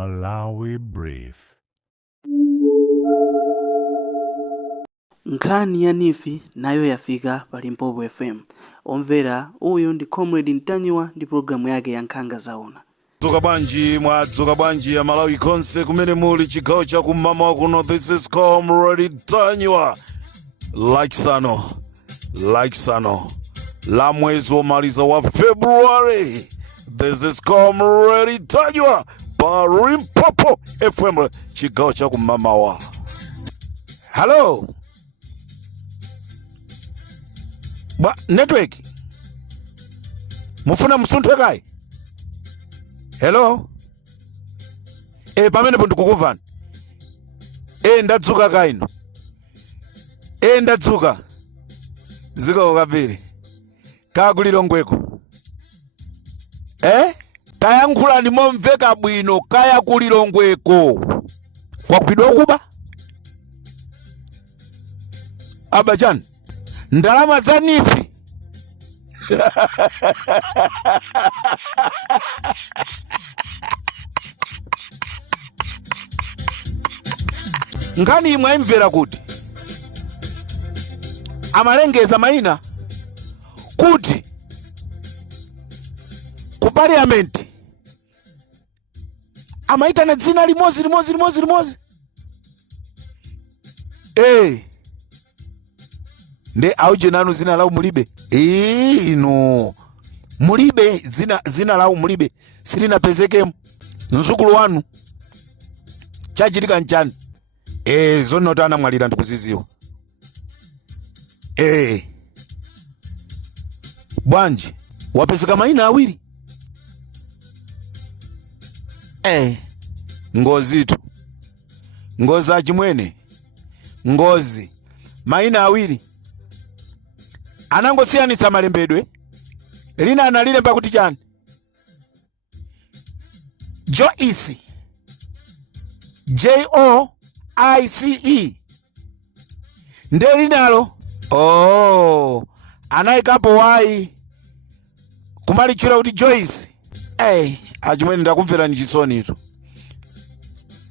Malawi Brief. Nkhani ya Nifi nayo yafika pa Limpopo FM. Omvera, uyu ndi Comrade Ntanywa ndi programu yake ya Nkhanga Zaona. Mwadzuka bwanji ya Malawi konse kumene muli chigawo cha kumama kuno. This is Comrade Ntanywa. Like sano. La mwezi womaliza wa February. This is Comrade Ntanywa pa Limpopo FM chigawo cha kumama wa. Hello. Network. Mufuna msuntwe kai. Hello. Pamene ndikukuvani. Ndadzuka kaino. Ndadzuka. Ziko kapiri. Kakulilongweko. Tayankhulani momveka bwino kaya kulilongweko. Kwagwidwa kuba? Abachan. Ndalama za Nifi. Ngani imwemvera kuti amalengeza maina kuti ku parliament amaitana dzina limozi. Nde auje nanu zina lau mulibe. Ino mulibe zina lau mulibe. Silina pezeke nzukulu wanu. Chachitika nchani. Zonotana mwalira ndikuziziwa. Bwanji wapezeka maina awiri. Ngozitu. Ngozi achimwene. Ngozi. Maina awiri. Anangosiyanisa malembedwe. Lina analilemba kuti chani. Joyce. Joice. Nde linalo. Anaikapo wai. Kumalichira kuti Joyce. Achimwene ndakumvera nchisoni ito.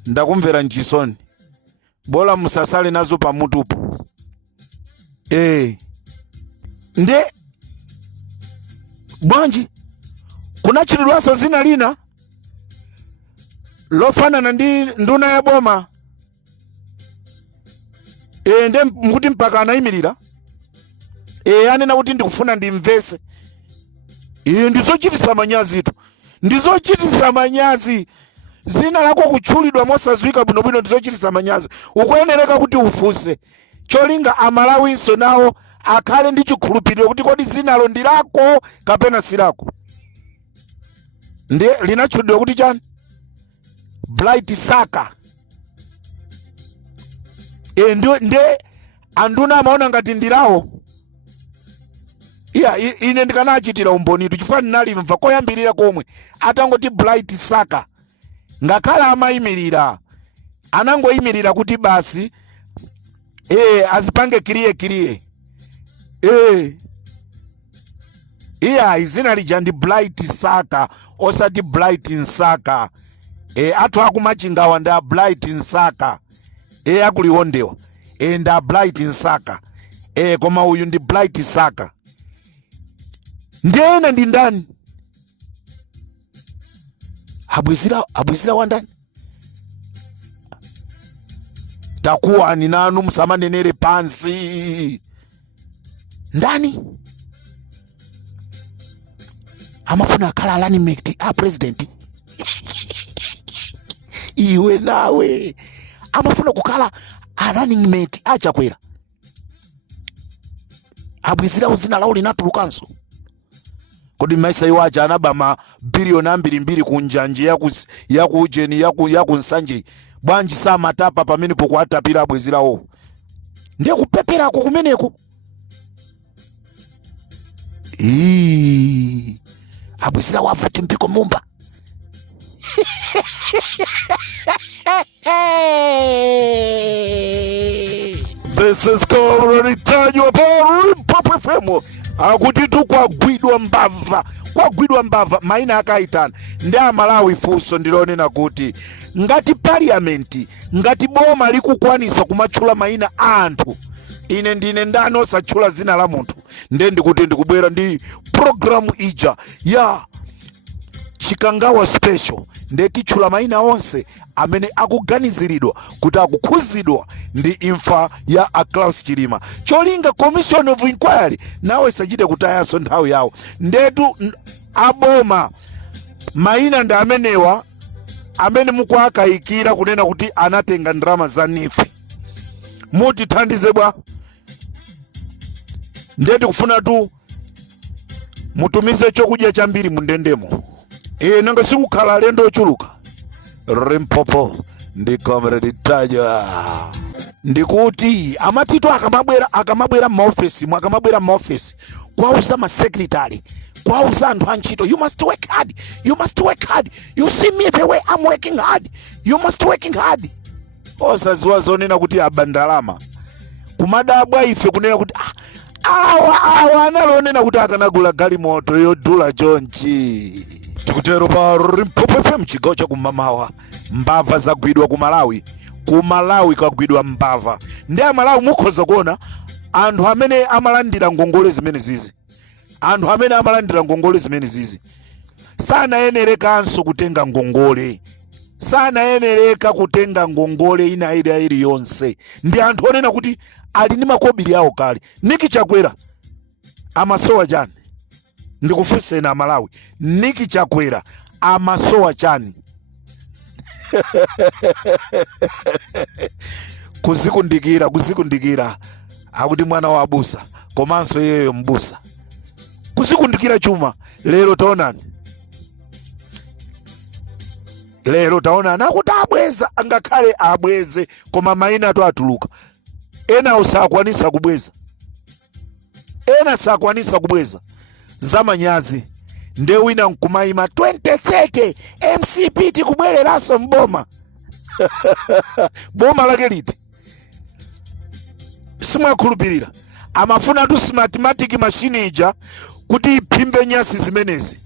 Ndakumvera nchisoni. Bola musasale nazo pamutupo. Nde bwanji kunachililwaso zina lina lofanana ndi nduna ya boma. Nde mkuti mpaka anayimirira. Anena kuti ndikufuna ndimvese. Ndizochitisa manyazi ito. Ndizochitisa manyazi. Zina lako kutchulidwa mosazwika bwinobwino ndizochitisa manyazi. Ukuyenereka kuti ufuse. Cholinga amalawinso nawo akhale ndi chikhulupiriro kuti kodi zinalo ndi lako kapena si lako. Nde linatchulidwa kuti chani? Blight Saka. Nde anduna amaona ngati ndilawo. Ine ndikanachitira umbonitu chifukwa ndinalimva koyambirira komwe atangoti Blight Saka. Ngakhala amayimirira. Anangoyimirira kuti basi azipange kiriye. Izina lija ndi Blight Saka osati Blight Nsaka. Atu akumachingawa nda Blight Nsaka. Akuliwondewa. Nda Blight Nsaka. Koma uyu ndi Blight Saka. Ndena ndi ndani? Abwizira wandani? Takuwa ni nanu musamanenere pansi. Ndani? Amafuna akala alanimekti president. Iwe nawe. Amafuna kukala alanimekti achakwera. Abwizira uzina lauli natulukanso. Kodi maisa iwaja anabama bilioni 2 kunjanje ya kujeni ya kunsanje. Bwanji saa matapa pamene pokuatapira abwezira owo. Ndiye kupepera ako kumeneko. Abwezira wavute mpiko mumba. This is Comrade Ntanywa pa Limpopo FM. Akuti tu kwagwidwa mbava maina akaitana ndi amalawi funso ndilonena kuti ngati parliament ngati boma likukwanisa kumatchula mayina a anthu, ine ndine ndani osatchula zina la munthu, nde ndikuti ndikubwera ndi programu ija ya Chikangawa special, nde titchula mayina onse amene akuganiziridwa kuti akukhuzidwa ndi imfa ya Klaus Chilima. Cholinga commission of inquiry nawe isachite kutayaso nthawi yawo, ndetu aboma mayina ndi amenewa amene mukuakayikira kunena kuti anatenga ndalama za nife. Mutithandize bwa, ndeti kufuna tu mutumize chokudya chambiri mundendemo. Nanga sikukhala alendo ochuluka. Limpopo ndi Comrade Taja. Ndikuti amatito akamabwera maofesi, akamabwera maofesi kwauza ma secretary, kwauza anthu antchito, you must work hard, you must work hard, you see me the way I'm working hard, you must working hard. Osaziwa zonena kuti abandalama kumadabwa ife kunena kuti awa analonena kuti akanagula galimoto yodula chonchi. Tikutero pa Limpopo FM chigawo cha kumamawa. Mbava zagwidwa ku Malawi kagwidwa mbava. Ndi amalawi mukhoza kuona anthu amene amalandira ngongole zimene zizi, anthu amene amalandira ngongole zimene zizi sanayenerekanso kutenga ngongole, sanayenereka kutenga ngongole ina ili yonse. Ndi anthu onena kuti ali ndi makobiri awo kale. Niki Chakwera amasowa chani? Ndikufunseni amalawi, Niki Chakwera amasowa chani? kuzikundikira akuti mwana wa abusa komanso yeyo mbusa, kuzikundikira chuma. Lero taonani akuti abweza, angakhale abweze koma mayina atu atuluka. Ena usakwanisa kubweza, zamanyazi. Nde wina nkumayima 2030 MCP tikubwereraso mboma. Boma lake liti simwakhulupirira, amafuna tu mathematic machine ija kuti iphimbe nyasi zimenezi.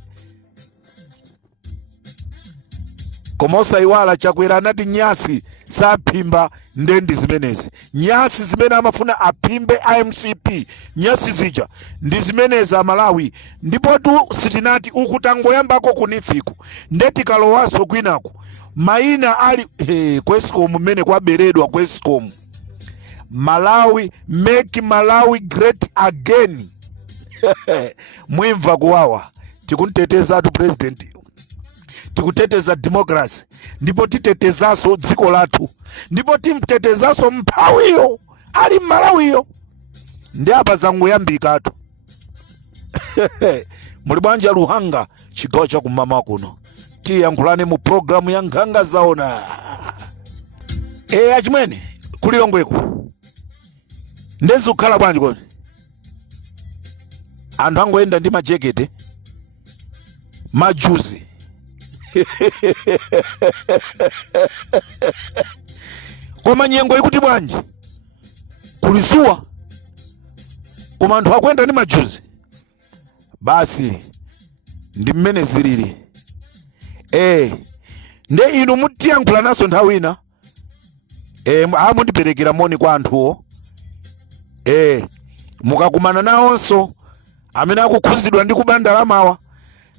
Koma osaiwala Chakwera anati nyasi saphimba ndendi zimenezi. Nyasi zimene amafuna aphimbe MCP, nyasi zija ndi zimenezi amalawi. Ndipo tu sitinati ukutangoyambako kunifiku, ndeti kalowaso kwinaku mayina ali Kwescom mmene kwaberedwa Kwescom. Malawi, make Malawi great again. Mwimva kuwawa, tikunteteza atu president, tikuteteza democracy, ndipo titetezaso dziko lathu, ndipo timtetezaso mphawiyo ali Malawiyo. Ndi apa zangu yambika atu. Muli bwanji Luhanga chigawo cha kumama kuno. Tiyankhulane mu programu ya Nkhanga Zaona. Achimwene kulilongweko ndezi kukhala bwanji kodi? Anthu angoyenda ndi majekete majuzi. Koma nyengo ikuti bwanji? Kulizuwa koma anthu akwenda ndi majuzi. Basi ndi mmene zilili. Nde inu mutiyankhula naso nthawi ina. Amundiperekera moni kwa anthuwo. Mukakumana nawonso amene akukhuzidwa ndi kubandalamawa,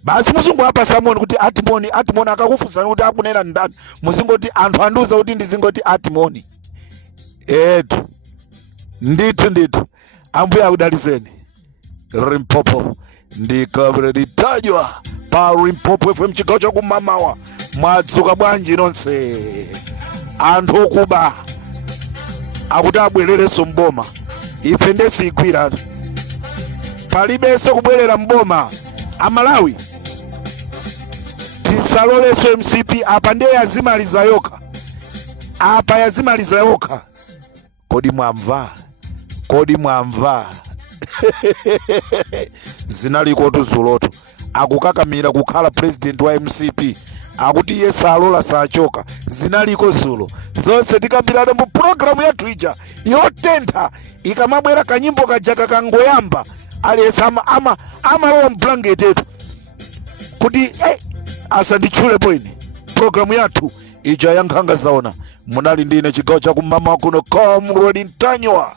basi muzingo apa samoni kuti atimoni akakufunsani kuti akunena ndani, muzingoti anthu anduza kuti ndizingoti atimoni. Ndithu ambuye akudaliseni. Limpopo ndi Comrade Tajwa pa Limpopo FM chigawo cha kumamawa. Mwadzuka bwanji nonse? Anthu okuba akuti abwerereso mboma, ife ndesigwira palibenso kubwerera mboma. Amalawi tisaloleso MCP apa ndiye yazimaliza yoka, apa yazimaliza yoka. Kodi mwamva? Zinaliko tuzuloto akukakamira kukhala president wa MCP, akuti yes alola sachoka. Zinaliko zulo zonse tikambirana mu programu yathu ija yotentha. Ikamabwera kanyimbo kajaka kangoyamba aliyesa amalowa mblanket etu kuti asanditchulepo ine. Programu yathu ija ya Nkhangaza. Munali ndine chigawo cha kumama kuno Comrade Ntanywa.